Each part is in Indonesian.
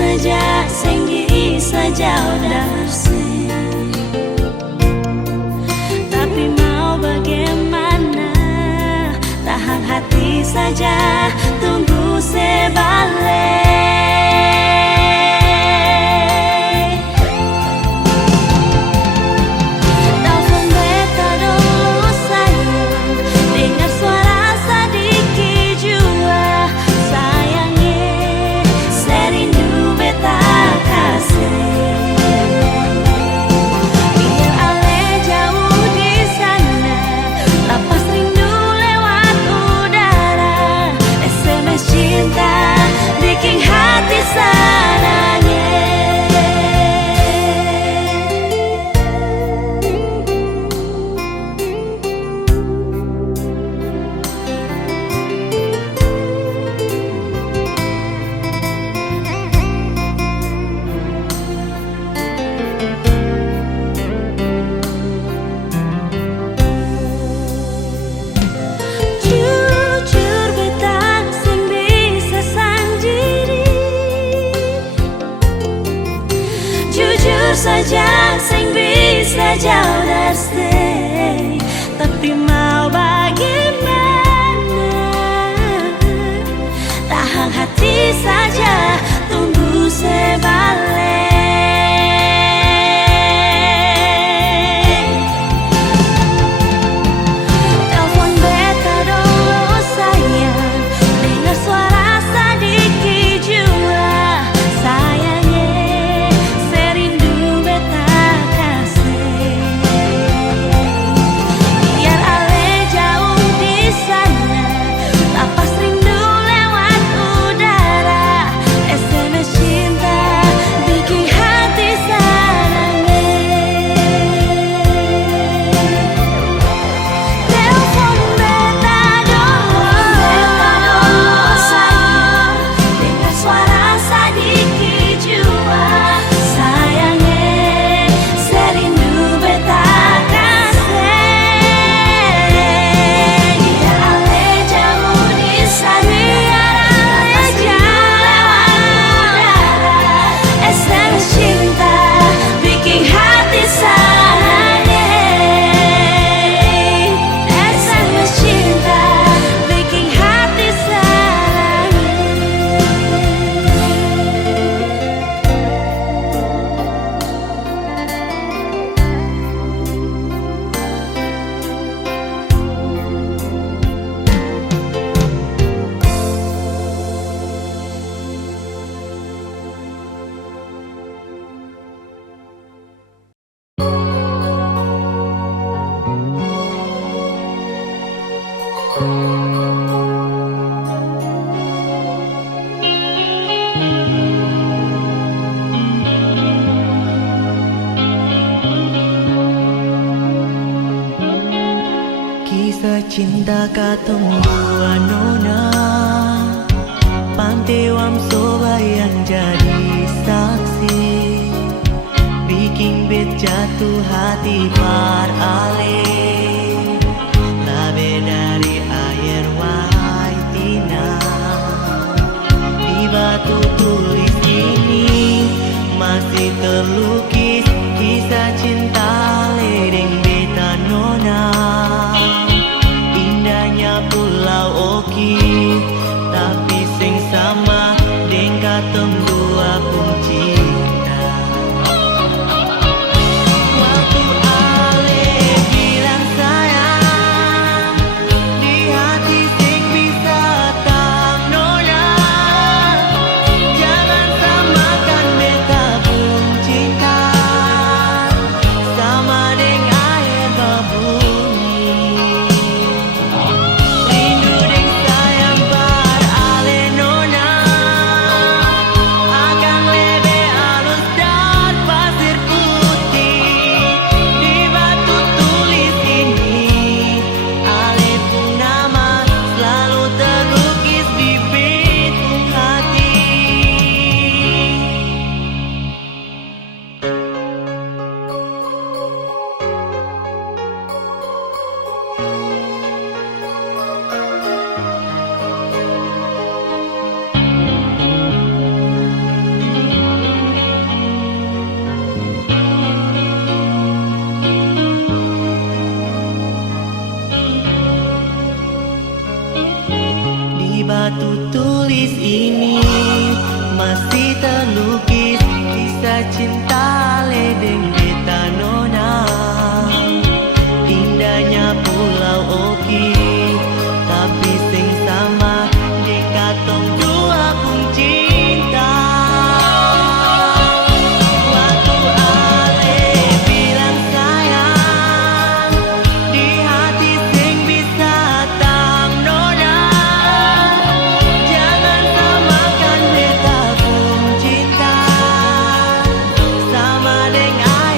saja sing bisa jauh dari. Tapi mau bagaimana, tahan hati saja, tunggu sebalik. Telepon beta dulu sayang, dengar suara sedikit jua. Sayangnya serindu beta kasih. Biar ale jauh di sana, lapas rindu lewat udara. SMS cinta bikin hati sananya. Jujur beta sing bisa sendiri, jujur saja sing bisa jauh dari. Tapi mau bagaimana, tahan hati saja, tunggu sebalik. Telepon beta dulu sayang, dengar suara sedikit jua. Sayangnya serindu beta kasih. Biar ale jauh di sana, lapas rindu lewat udara. SMS cinta bikin hati sananya. Telepon beta dulu sayang, dengar suara sedikit jua. Sayangnya serindu beta kasih. Biar ale jauh di sana, lapas rindu lewat udara. SMS cinta bikin hati sananya. SMS cinta bikin hati sananya. Kisah cinta katumbuhan nona, pantewam sobayan jadi saksi, bikin bet jatuh hati par ale. Labe dari air wahai tina, di batu tulis ini masih terlukis kisah cinta ledeng beta nona. Indahnya pulau Oki, tapi sing sama deng katem dua pun cinta. Waktu ale bilang sayang, di hati sing bisa tam nona. Jangan samakan beta pun cinta sama deng air berbunyi. Rindu deng sayang batu tulis ini masih terlukis kisah cinta ledeng beta nona. Indahnya Pulau Oki, tapi sing sama dekat tong dua pun cinta. Waktu ale bilang sayang, di hati sing bisa tang nona. Jangan samakan beta pun cinta sama dengan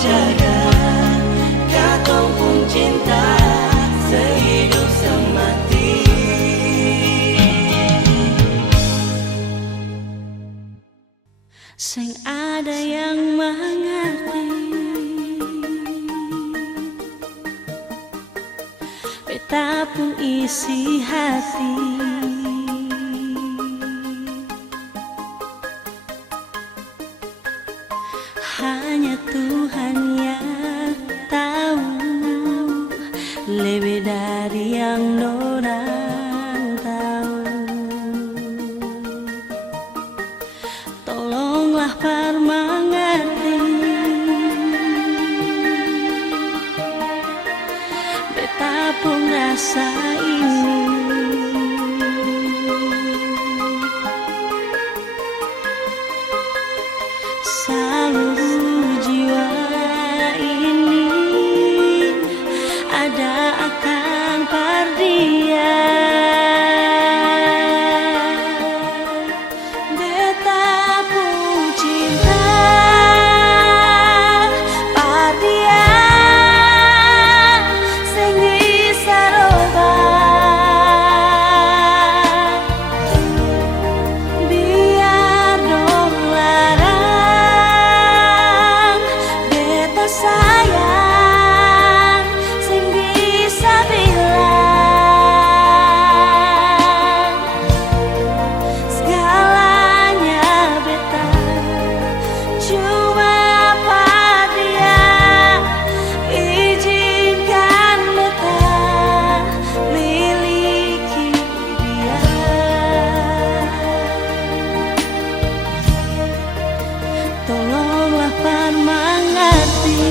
jaga katong pun cinta sehidup semati. Sing ada yang mengerti, beta pun isi hati. Hanya Tuhan yang tahu, lebih dari yang dorang tahu. Tolonglah permengerti, beta pun rasa ini. Seluruh jiwa ini ada akan perdia. Beta pun cinta perdia, sing bisa robah. Biar dong larang, beta sayang, sing bisa bilang segalanya beta cuma perdia. Izinkan beta miliki dia. Tolonglah pan mengerti.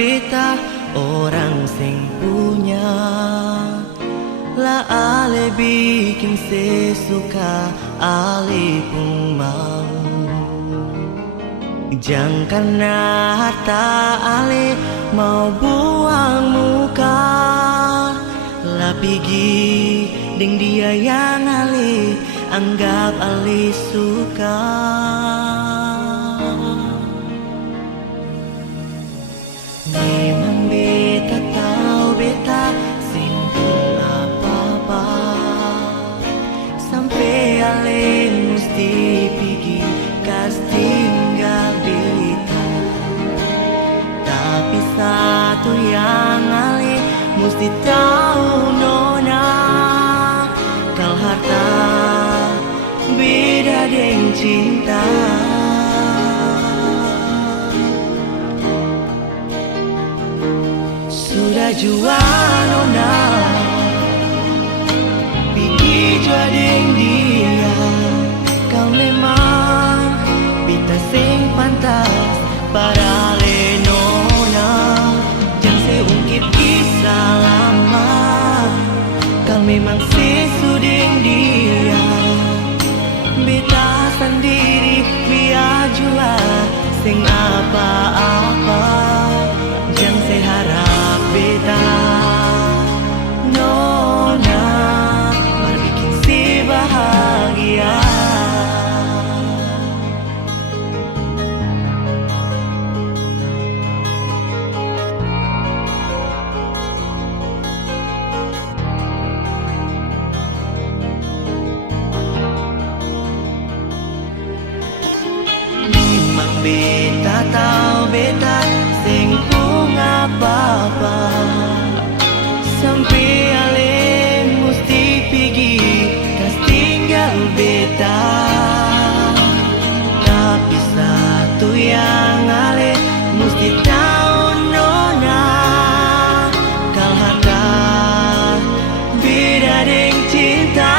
beta orang sing punya. La ale bikin sesuka ale pun mau. Jangan karena harta ale mau buang muka. La pergi deng dia yang ale anggap ale suka. Memang beta tahu beta singgung apa-apa. Sampai ale mesti pergi kas tinggal beta. Tapi satu yang ale mesti tahu nona, kal harta beda deng cinta. Sudah jua nona pergi jua deng dia. Kau memang beta sing pantas para le nona. Jangan seungkit kisah lama. Kau memang sesudeng dia. Beta sendiri biar jua sing apa-apa. Jangan seharap beta nona berbikin si bahagia. Memang beta tahu beta sing pun apa-apa. Sampai ale mesti pergi kas tinggal beta. Tapi satu yang ale mesti tahu nona, kal harta beda deng cinta.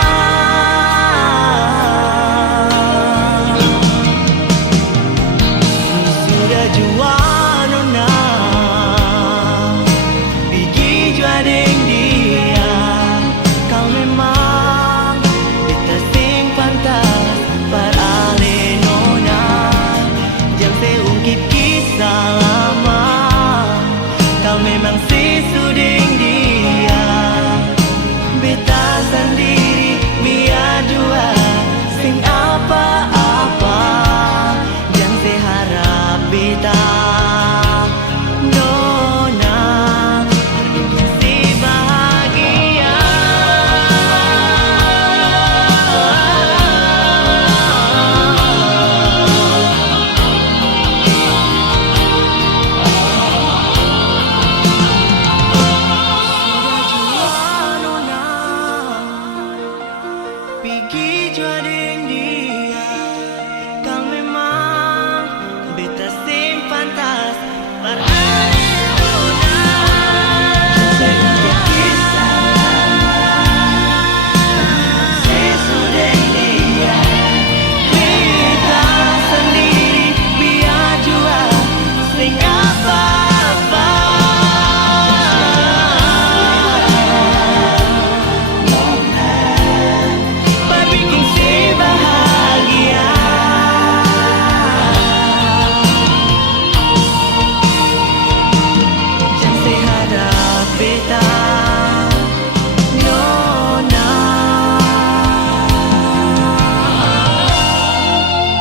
Sudah jua nona pergi jua deng dia. Kau memang beta sing pantas para ale nona. Jangan seungkit kisah lama. Kau memang sesudeng dia. Beta sendiri biar jua sing apa-apa. Jangan seharap beta nona berbikin si bahagia. Sudah jua nona pergi jua deng dia. Kau memang beta sing pantas para ale nona. Sesudeng dia. Beta sendiri biar jua sing apa-apa. Berbikin si bahagia. Jangan seharap beta nona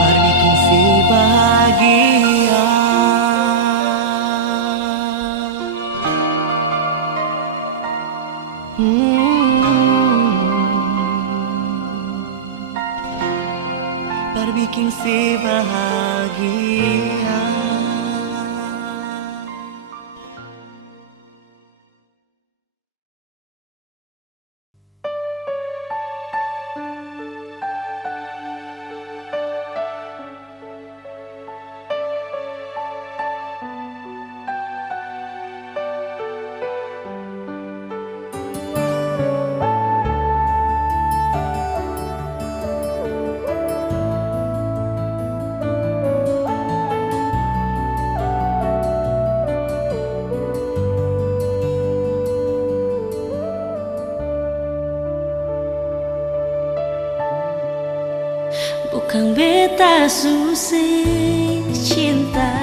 berbikin si bahagia. Berbikin si bahagia. Kang beta susah cinta,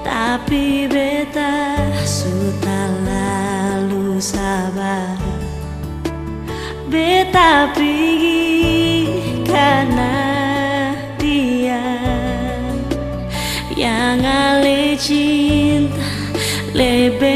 tapi beta sudah lalu sabar. Beta pergi karena dia yang ale cinta lebih